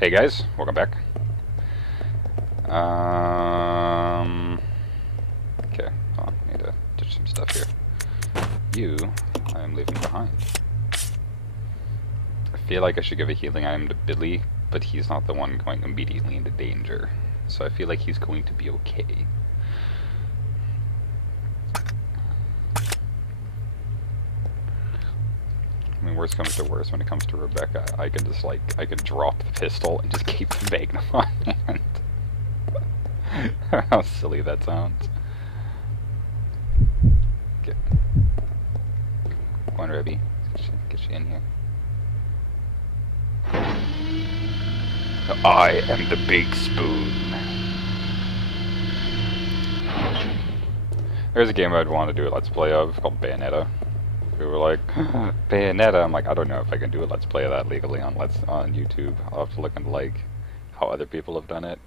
Hey guys, welcome back. Okay, hold on, I need to ditch some stuff here. You, I am leaving behind. I feel like I should give a healing item to Billy, but he's not the one going immediately into danger. So I feel like he's going to be okay. I mean, worst comes to worst, when it comes to Rebecca, I can just I can drop the pistol and just keep the magnum on hand. How silly that sounds. Okay. Come on, Rebby. Get you in here. I am the big spoon. There's a game I'd want to do a Let's Play of called Bayonetta. We were like, Bayonetta. I'm like, I don't know if I can do a Let's Play of that legally on YouTube. I'll have to look into like how other people have done it.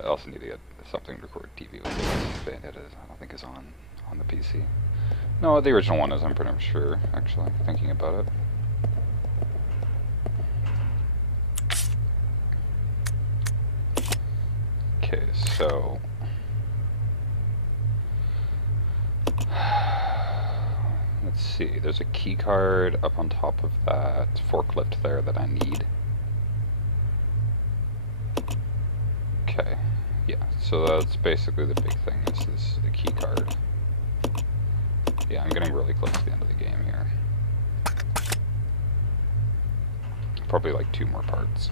I also need to get something to record TV with this. Bayonetta, I don't think is on the PC. No, the original one is. I'm pretty sure. Actually, thinking about it. Okay, so. Let's see, there's a key card up on top of that forklift there that I need. Okay, yeah, so that's basically the big thing, is the key card. Yeah, I'm getting really close to the end of the game here. Probably like 2 more parts.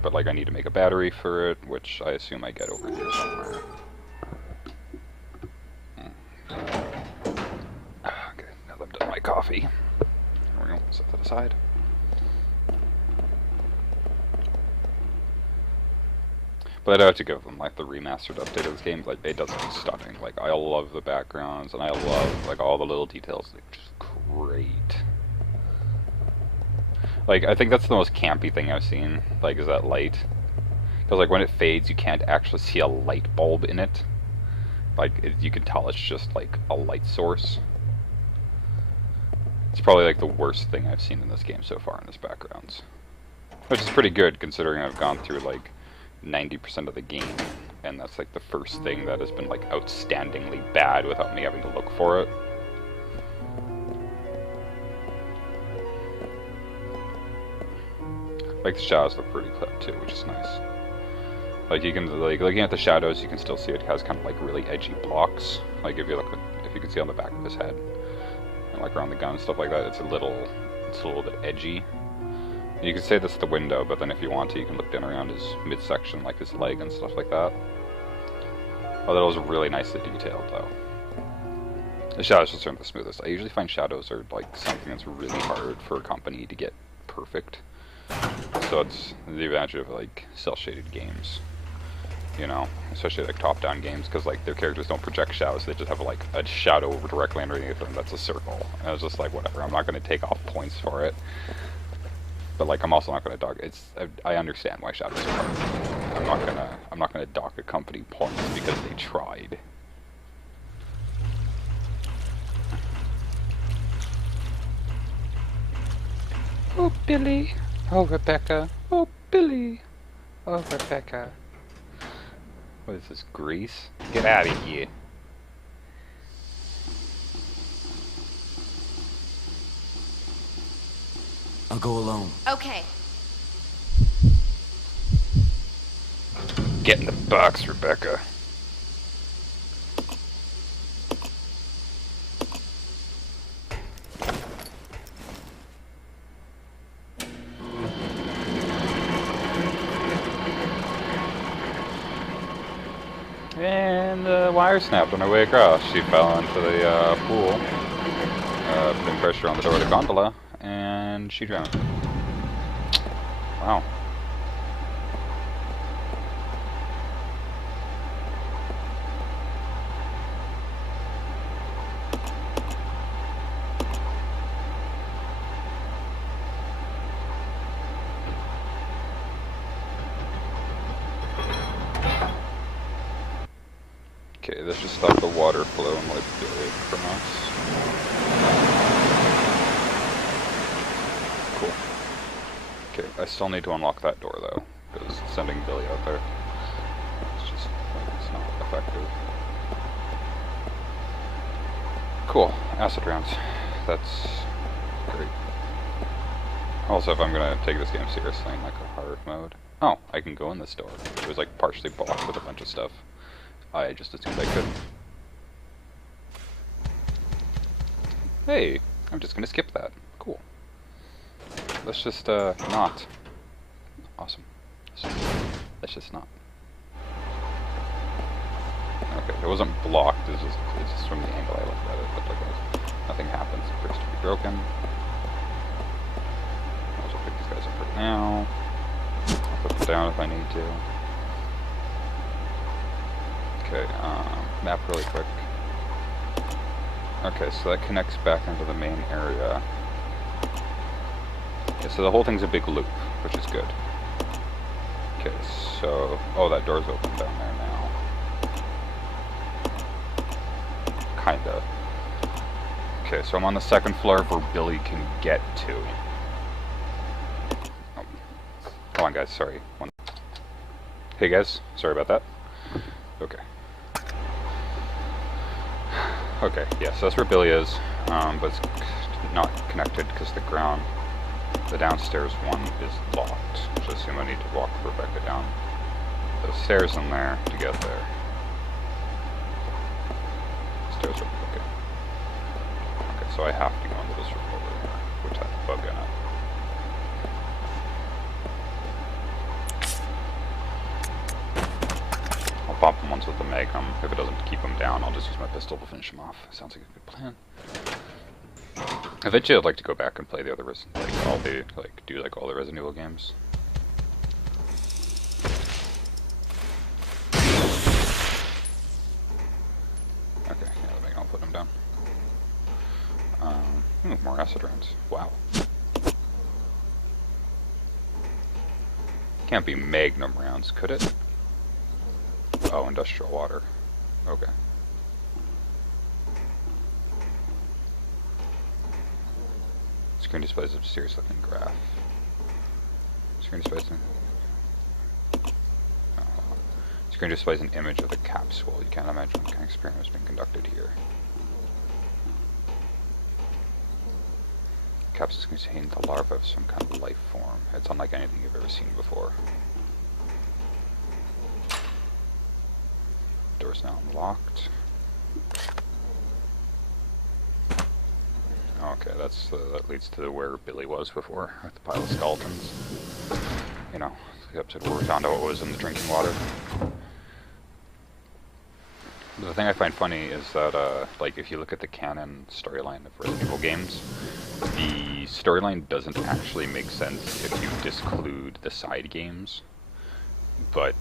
But like I need to make a battery for it, which I assume I get over here somewhere. Coffee. There we go, set that aside. But I'd have to give them like the remastered update of this game. Like it does look stunning. Like I love the backgrounds and I love like all the little details. Like just great. Like I think that's the most campy thing I've seen. Like is that light. Because like when it fades, you can't actually see a light bulb in it. Like you can tell it's just like a light source. It's probably like the worst thing I've seen in this game so far in its backgrounds. Which is pretty good considering I've gone through like 90% of the game and that's like the first thing that has been like outstandingly bad without me having to look for it. Like the shadows look pretty clear too, which is nice. Like you can like looking at the shadows, you can still see it has kind of like really edgy blocks. Like if you can see on the back of his head. And like around the gun and stuff like that, it's a little bit edgy. You could say that's the window, but then if you want to, you can look down around his midsection, like his leg and stuff like that. Oh, that was really nicely detailed, though. The shadows just aren't the smoothest. I usually find shadows are like something that's really hard for a company to get perfect. So it's the advantage of like cel-shaded games. You know, especially like top-down games, because like their characters don't project shadows; they just have like a shadow directly underneath them that's a circle. And I was just like, whatever. I'm not going to take off points for it, but like I'm also not going to dock. I understand why shadows are hard. I'm not gonna dock a company points because they tried. Oh Billy, oh Rebecca, oh Billy, oh Rebecca. What is this, grease? Get out of here. I'll go alone. Okay. Get in the box, Rebecca. And the wire snapped on her way across. She fell into the pool, putting pressure on the door of the gondola, and she drowned. Wow. Okay, this should stop the water flow and let Billy across. Cool. Okay, I still need to unlock that door though, because sending Billy out there, it's just, like, it's not effective. Cool, acid rounds. That's great. Also, if I'm gonna take this game seriously in like a hard mode, oh, I can go in this door. It was like partially blocked with a bunch of stuff. I just assumed I could. Hey, I'm just gonna skip that. Cool. Let's just not. Awesome. Let's just not. Okay, it wasn't blocked. It's just from the angle I looked at it. It looked like nothing happens. It appears to be broken. I'll just pick these guys up right now. I'll put them down if I need to. Okay, map really quick. Okay, so that connects back into the main area. Okay, so the whole thing's a big loop, which is good. Okay, so... oh, that door's open down there now. Kinda. Okay, so I'm on the second floor where Billy can get to. Oh. Hold on, guys, sorry. Hey, guys, sorry about that. Okay. Okay, yeah, so that's where Billy is, but it's not connected because the downstairs one is locked, which I assume I need to walk Rebecca down those stairs in there to get there. Stairs are broken. Okay, so I have to go into this room over here, which has a bug in it. I'll pop him once with the Magnum. If it doesn't keep him down, I'll just use my pistol to finish him off. Sounds like a good plan. Eventually, I'd like to go back and play the other do all the Resident Evil games. Okay, yeah, the Magnum, I'll put him down. More acid rounds. Wow. Can't be Magnum rounds, could it? Oh, industrial water. Okay. Screen displays a mysterious looking graph. Screen displays an image of the capsule. You can't imagine what kind of experiment is being conducted here. Capsules contain the larva of some kind of life form. It's unlike anything you've ever seen before. Door's now unlocked. Okay, that leads to where Billy was before, with the pile of skeletons. You know, the episode where we found out what was in the drinking water. But the thing I find funny is that, like, if you look at the canon storyline of Resident Evil games, the storyline doesn't actually make sense if you disclude the side games. But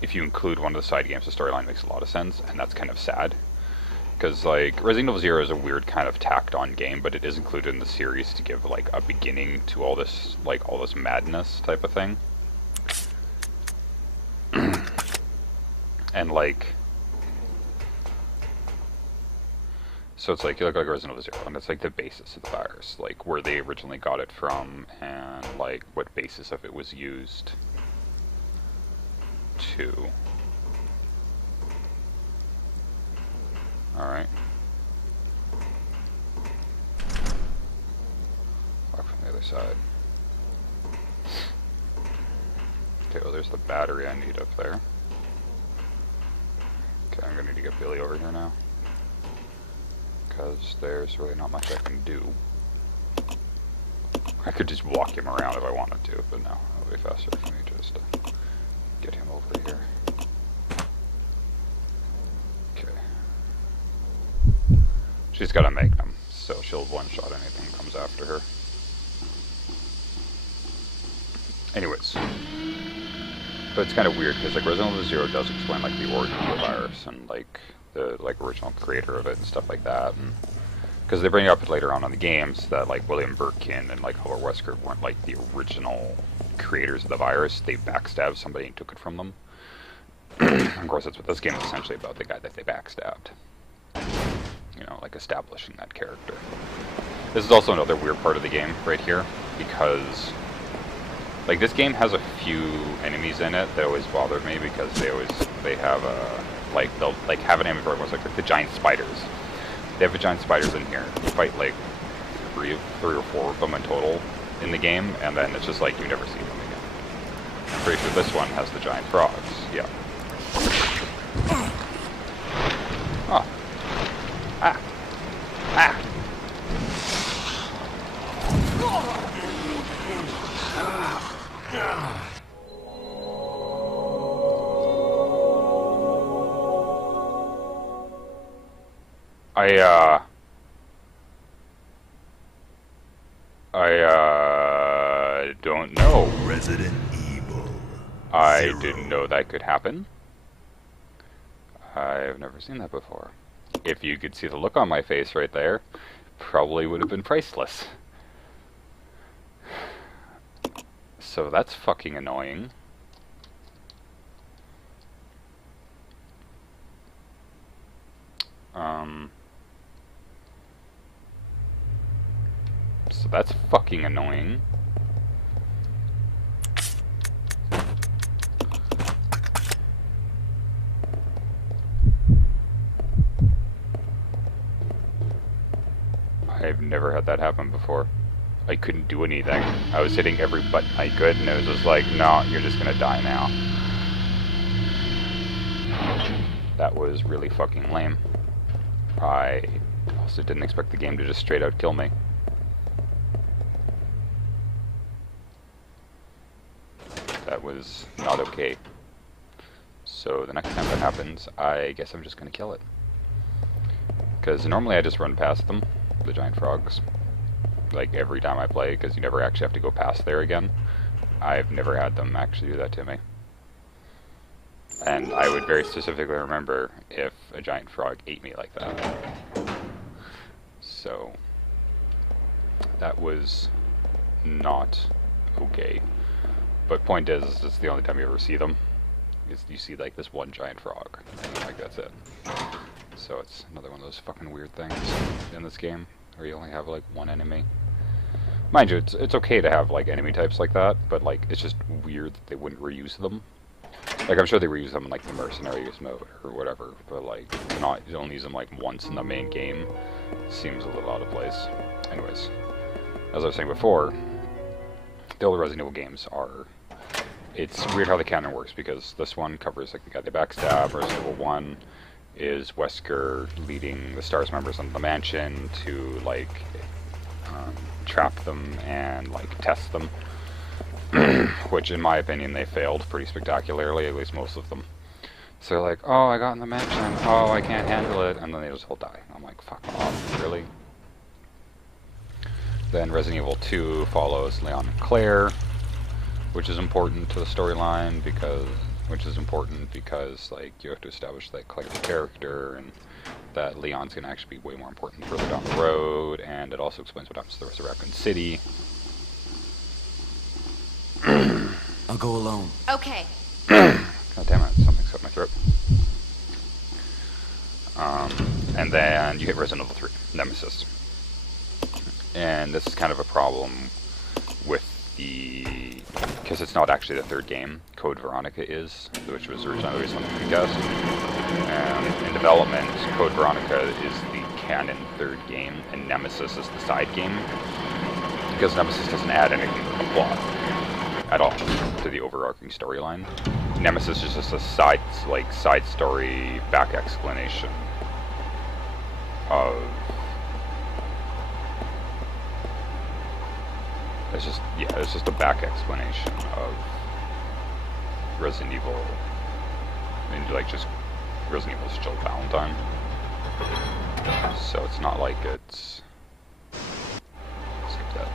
if you include one of the side games, the storyline makes a lot of sense, and that's kind of sad. Because, like, Resident Evil 0 is a weird kind of tacked-on game, but it is included in the series to give, like, a beginning to all this madness type of thing. And, like... so it's like, you look like Resident Evil 0, and it's, like, the basis of the virus. Like, where they originally got it from, and, like, what basis of it was used to... Alright. Walk from the other side. Okay, well there's the battery I need up there. Okay, I'm gonna need to get Billy over here now. Because there's really not much I can do. I could just walk him around if I wanted to, but no, it'll be faster for me just to get him over here. She's got a Magnum, so she'll one-shot anything that comes after her. Anyways. But it's kind of weird, because, like, Resident Evil 0 does explain, like, the origin of the virus, and, like, the, like, original creator of it, and stuff like that. Because they bring up later on in the games that, like, William Birkin and, like, Howard Wesker weren't, like, the original creators of the virus. They backstabbed somebody and took it from them. Of course, that's what this game is essentially about, the guy that they backstabbed. You know, like establishing that character. This is also another weird part of the game right here, because Like, this game has a few enemies in it that always bothered me because they have a, like, they'll, like, have an inventory where it's like the giant spiders. They have the giant spiders in here. You fight, like, three or four of them in total in the game, and then it's just like, you never see them again. I'm pretty sure this one has the giant frogs, yeah. Oh. Ah. Ah. I don't know. Resident Evil. I didn't know that could happen. I've never seen that before. If you could see the look on my face right there, probably would have been priceless. So that's fucking annoying. So that's fucking annoying. I've never had that happen before. I couldn't do anything. I was hitting every button I could, and it was just like, no, you're just gonna die now. That was really fucking lame. I also didn't expect the game to just straight out kill me. That was not okay. So the next time that happens, I guess I'm just gonna kill it. Because normally I just run past them, the giant frogs, like every time I play, because you never actually have to go past there again. I've never had them actually do that to me. And I would very specifically remember if a giant frog ate me like that. So that was not okay. But point is, it's the only time you ever see them. Is you see like this one giant frog, and like that's it. So it's another one of those fucking weird things in this game, where you only have like one enemy. Mind you, it's okay to have like enemy types like that, but like it's just weird that they wouldn't reuse them. Like I'm sure they reuse them in like the mercenaries mode or whatever, but like not you only use them like once in the main game seems a little out of place. Anyways, as I was saying before, the older Resident Evil games are. It's weird how the canon works because this one covers like the guy they backstab. Resident Evil 1 is Wesker leading the STARS members into the mansion to like trap them and like test them, which in my opinion they failed pretty spectacularly, at least most of them. So they're like, oh, I got in the mansion, oh, I can't handle it, and then they just all die. I'm like, fuck off, really? Then Resident Evil 2 follows Leon and Claire, which is important to the storyline because like you have to establish that Claire's character and that Leon's gonna actually be way more important further down the road, and it also explains what happens to the rest of Raccoon City. I'll go alone. Okay. God damn it, something's up my throat. And then you hit Resident Evil 3, Nemesis. And this is kind of a problem with because it's not actually the third game. Code Veronica is, which was originally released on the Dreamcast. And in development, Code Veronica is the canon third game, and Nemesis is the side game. Because Nemesis doesn't add anything to the plot at all, to the overarching storyline. Nemesis is just a side story back explanation of. It's just a back explanation of Resident Evil. I mean, like just Resident Evil's Jill Valentine. So it's not like it's. Skip that.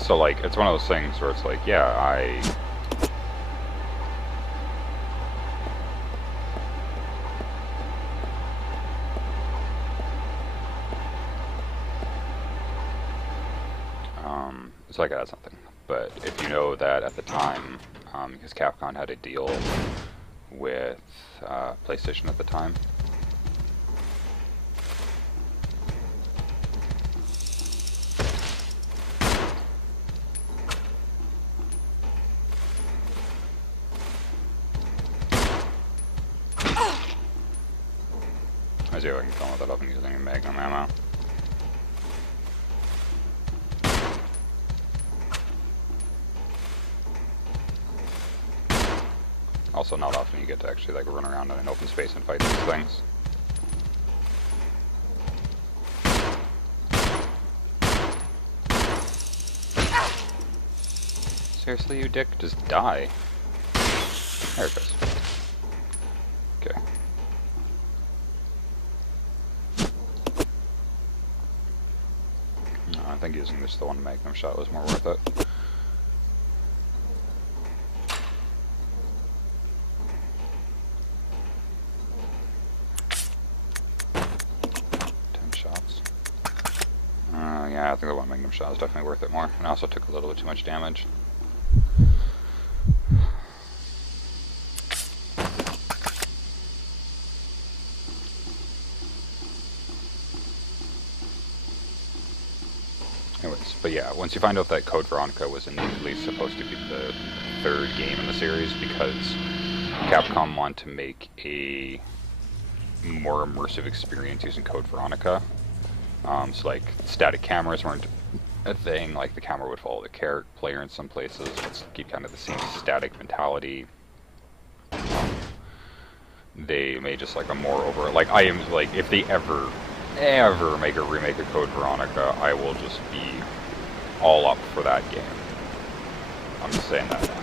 So like it's one of those things where it's like, yeah, so I got something. But if you know that at the time, because Capcom had a deal with PlayStation at the time. see if I can fill that up and use any magnum ammo. Also, not often you get to actually like run around in an open space and fight these things. Seriously, you dick? Just die. There it goes. Okay. No, I think using just the one magnum shot was more worth it. Yeah, I think the one magnum shot is definitely worth it more. And I also took a little bit too much damage. Anyways, but yeah, once you find out that Code Veronica was initially supposed to be the third game in the series because Capcom wanted to make a more immersive experience using Code Veronica. So like static cameras weren't a thing, like the camera would follow the character player in some places, but keep kind of the same static mentality. They made just like a more over, like I am, like if they ever make a remake of Code Veronica, I will just be all up for that game. I'm just saying that now.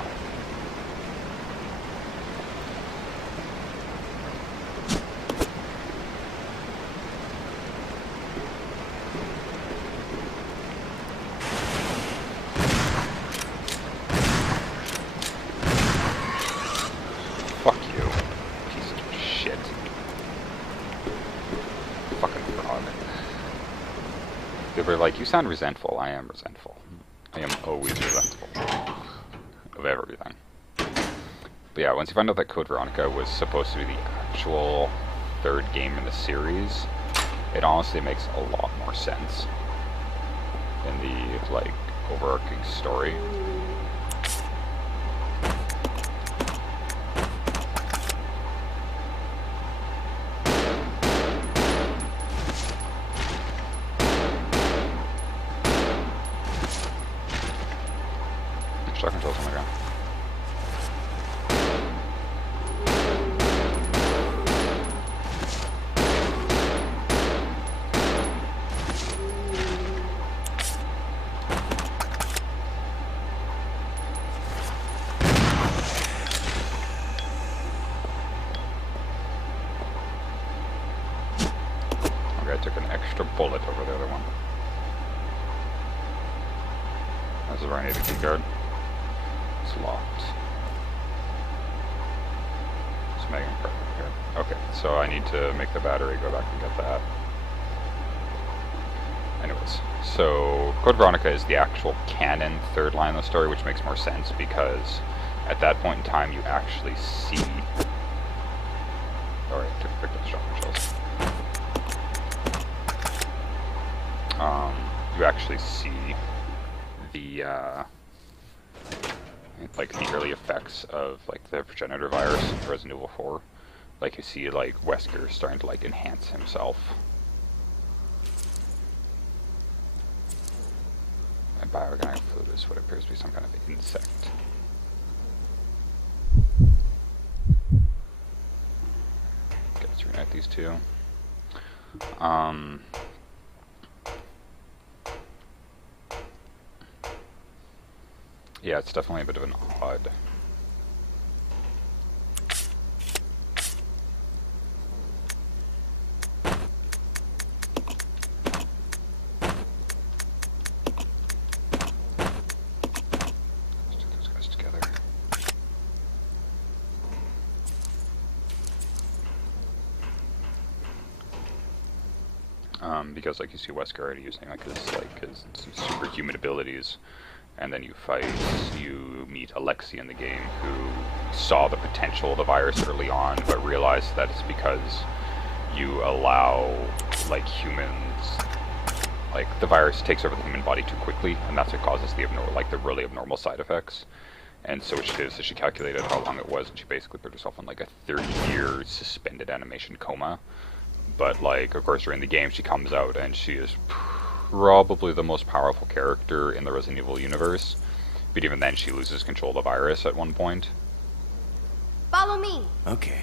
Fuck you, piece of shit. Fucking frog. People are like, you sound resentful. I am resentful. I am always resentful. Of everything. But yeah, once you find out that Code Veronica was supposed to be the actual third game in the series, it honestly makes a lot more sense in the, like, overarching story. Shot controls on the ground. Okay, I took an extra bullet over the other one. This is where I need a key card. It's locked. It's making perfect here. Okay, so I need to make the battery go back and get that. Anyways, so Code Veronica is the actual canon third line of the story, which makes more sense because at that point in time you actually see... Alright, took a pick up the shotgun shells. You actually see the, like the early effects of like the progenitor virus in Resident Evil 4. Like you see like Wesker starting to like enhance himself. And bioorganic fluid is what appears to be some kind of insect. Okay, let's reunite these two. Yeah, it's definitely a bit of an odd... Let's do those guys together. Because like you see Wesker already using like his superhuman abilities. And then you meet Alexi in the game, who saw the potential of the virus early on, but realized that it's because you allow, like, humans, like, the virus takes over the human body too quickly, and that's what causes the really abnormal side effects. And so what she did is she calculated how long it was, and she basically put herself in, like, a 30-year suspended animation coma But like, of course, during the game, she comes out and she is probably the most powerful character in the Resident Evil universe. But even then, she loses control of the virus at one point. Follow me. Okay.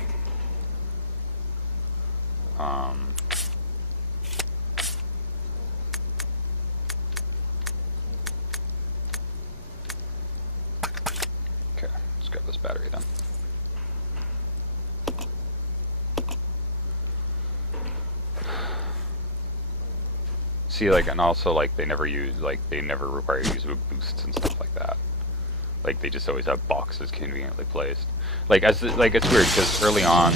Okay, let's grab this battery then. See, like, and also, like, they never require you to use boosts and stuff like that. Like, they just always have boxes conveniently placed. Like, it's weird, because early on...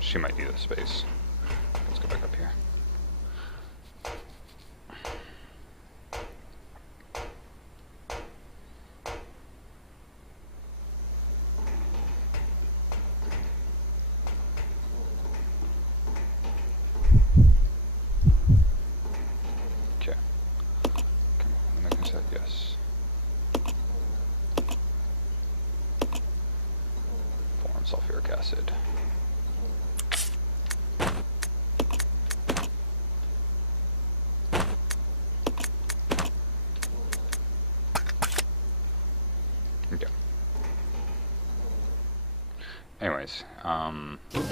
She might need a space. Let's go back up here. Okay. Come on, like I said, yes. Form sulfuric acid. Anyways,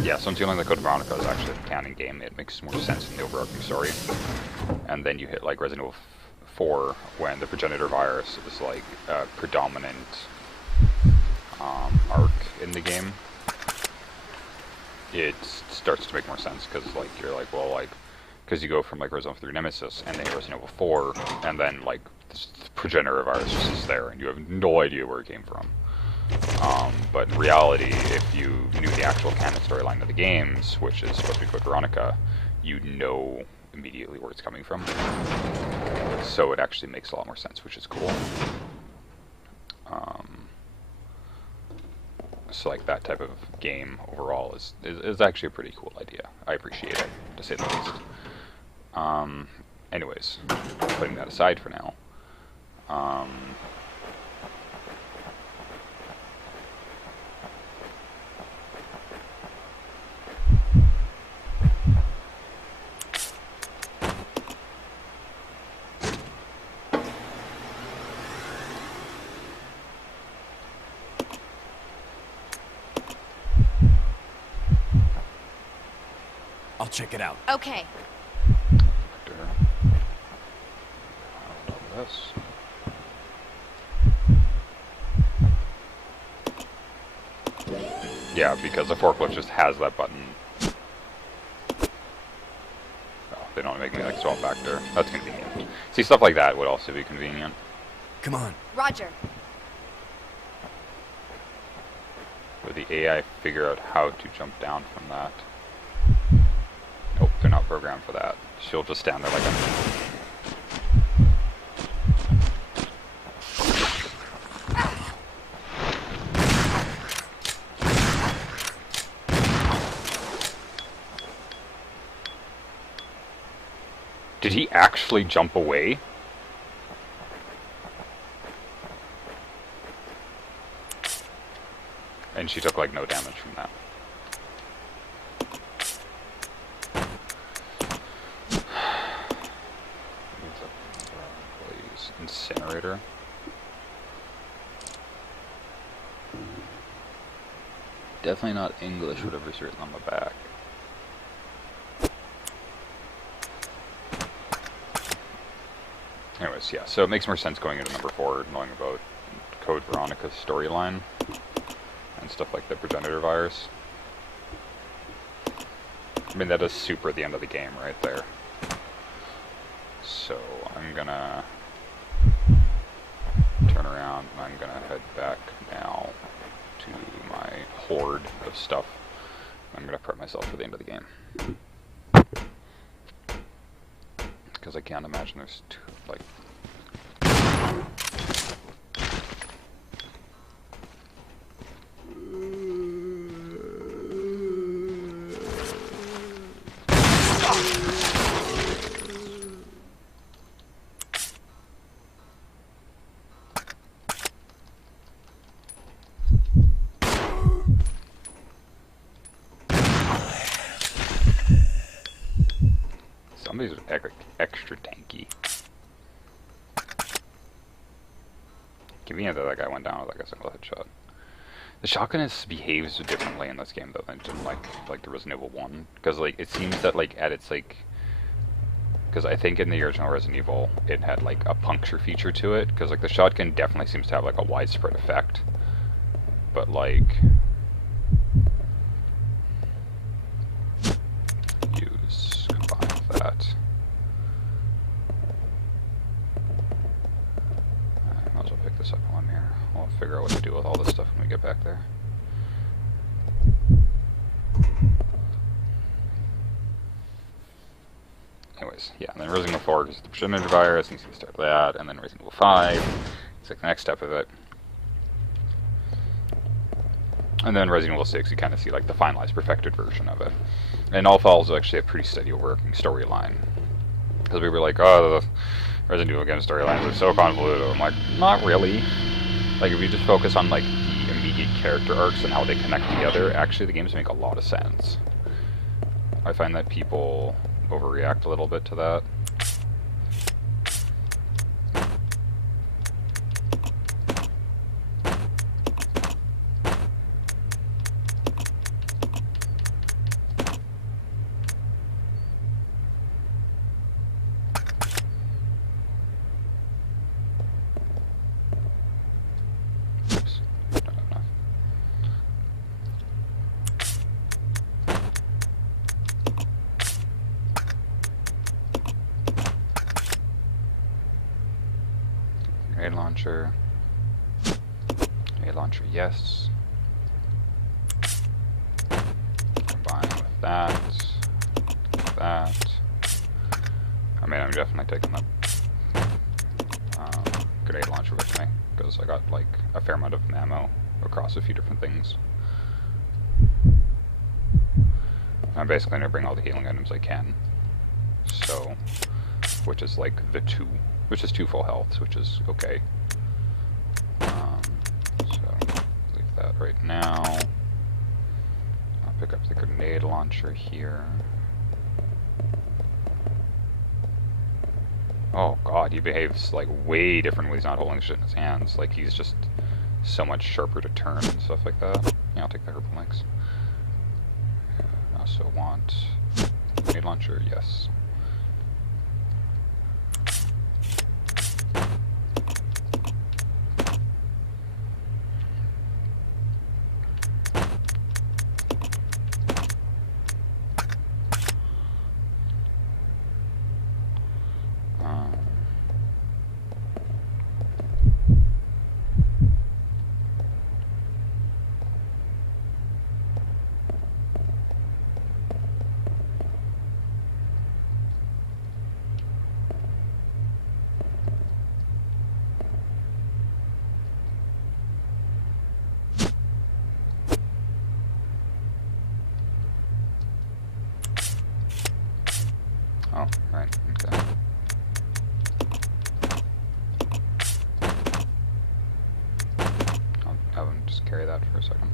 yeah, so until the Code Veronica is actually the canon game, it makes more sense in the overarching story. And then you hit like Resident Evil 4 when the progenitor virus is like a predominant arc in the game. It starts to make more sense because like you're like, well, like, because you go from like Resident Evil 3 Nemesis and then Resident Evil 4 and then like this progenitor virus just is there and you have no idea where it came from. But in reality, if you knew the actual canon storyline of the games, which is supposed to be Code Veronica, you know immediately where it's coming from. So it actually makes a lot more sense, which is cool. So like that type of game overall is actually a pretty cool idea. I appreciate it, to say the least. Anyways, putting that aside for now. I'll check it out. Okay. This. Yeah, because the forklift just has that button. Oh, they don't make me like swap factor. That's convenient. See, stuff like that would also be convenient. Come on. Roger. Would the AI figure out how to jump down from that? Nope, they're not programmed for that. She'll just stand there like a... Did he actually jump away? And she took like no damage from that. Incinerator. Definitely not English, whatever's written on the back. Anyways, yeah, so it makes more sense going into number 4, knowing about Code Veronica's storyline and stuff like the progenitor virus. I mean, that is super at the end of the game right there. So I'm gonna turn around and I'm gonna head back now to my horde of stuff. I'm gonna prep myself for the end of the game. Because I can't imagine there's two, like... Some of these are extra tanky. Convenient that that guy went down with like a single headshot. The shotgun behaves differently in this game though than just like the Resident Evil 1, because like it seems that like at its like, because I think in the original Resident Evil it had like a puncture feature to it, because like the shotgun definitely seems to have like a widespread effect, but like combine with that. I might as well pick this up on here. We'll figure out what to do with all this stuff when we get back there. Anyways, yeah, and then Resident Evil 4 is the Precision virus, and you can start that, and then Resident Evil 5, it's like the next step of it. And then Resident Evil 6, you kind of see like the finalized, perfected version of it. And all follows actually a pretty steady working storyline. Because we were like, oh, the Resident Evil game storylines are so convoluted. I'm like, not really. Like, if you just focus on like the immediate character arcs and how they connect together, actually the games make a lot of sense. I find that people overreact a little bit to that. Oops, not enough. Grenade launcher. Grenade launcher, yes. Combine with that. That. I mean, I'm definitely taking the grenade launcher with me, because I got like a fair amount of ammo across a few different things. I'm basically going to bring all the healing items I can. So, which is like which is 2 full healths, which is okay. So, leave that right now. I'll pick up the grenade launcher here. Oh god, he behaves like way differently when he's not holding shit in his hands. Like he's just so much sharper to turn and stuff like that. Yeah, I'll take the herbal mix. I also want grenade launcher, yes. Oh, right, okay. I'll have him just carry that for a second.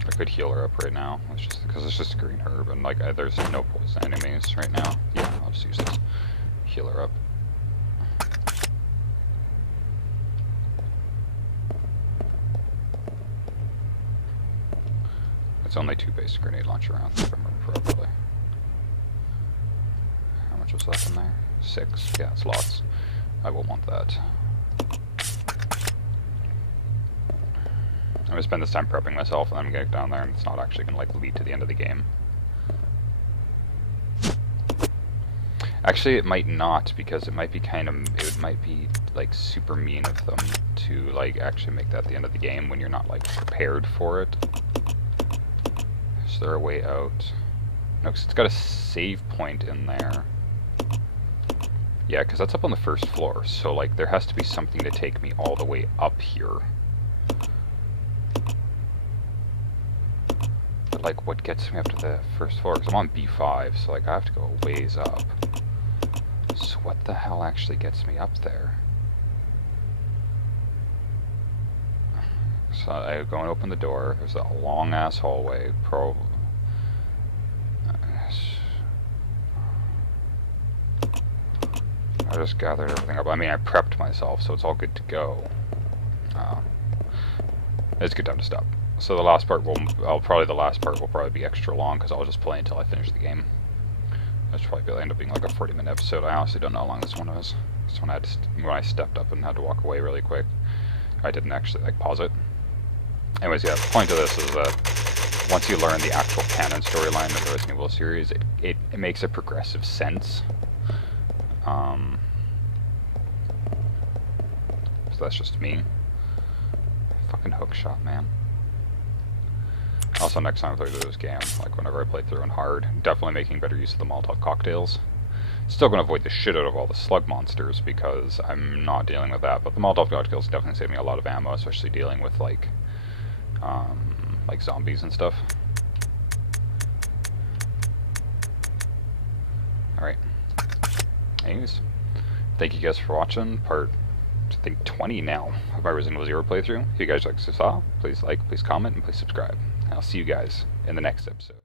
I could heal her up right now. It's just because it's just a green herb and like there's no poison enemies right now. Yeah, I'll just use this. Heal her up. It's only 2 basic grenade launcher rounds if I remember properly. How much much was that in there? 6. Yeah, it's lots. I will want that. I'm gonna spend this time prepping myself, and then I'm gonna get down there, and it's not actually gonna like lead to the end of the game. Actually, it might not, because it might be it might be like super mean of them to like actually make that the end of the game when you're not like prepared for it. Is there a way out? No, 'cause it's got a save point in there. Yeah, because that's up on the first floor, so like there has to be something to take me all the way up here. But like, what gets me up to the first floor? Because I'm on B5, so like I have to go a ways up. So what the hell actually gets me up there? So I go and open the door. There's a long ass hallway. I just gathered everything up. I mean, I prepped myself, so it's all good to go. It's a good time to stop. So the last part will probably be extra long because I'll just play until I finish the game. This will probably end up being like a 40-minute episode. I honestly don't know how long this one was. This one when I stepped up and had to walk away really quick, I didn't actually like pause it. Anyways, yeah, the point of this is that once you learn the actual canon storyline of the Resident Evil series, it makes a progressive sense. So that's just me. Fucking hookshot, man. Also, next time I play through this game, like whenever I play through on hard, definitely making better use of the Molotov cocktails. Still gonna avoid the shit out of all the slug monsters because I'm not dealing with that, but the Molotov cocktails definitely save me a lot of ammo, especially dealing with like zombies and stuff. Alright. Anyways, thank you guys for watching part, I think, 20 now of my Resident Evil 0 playthrough. If you guys like what you saw, please like, please comment, and please subscribe. And I'll see you guys in the next episode.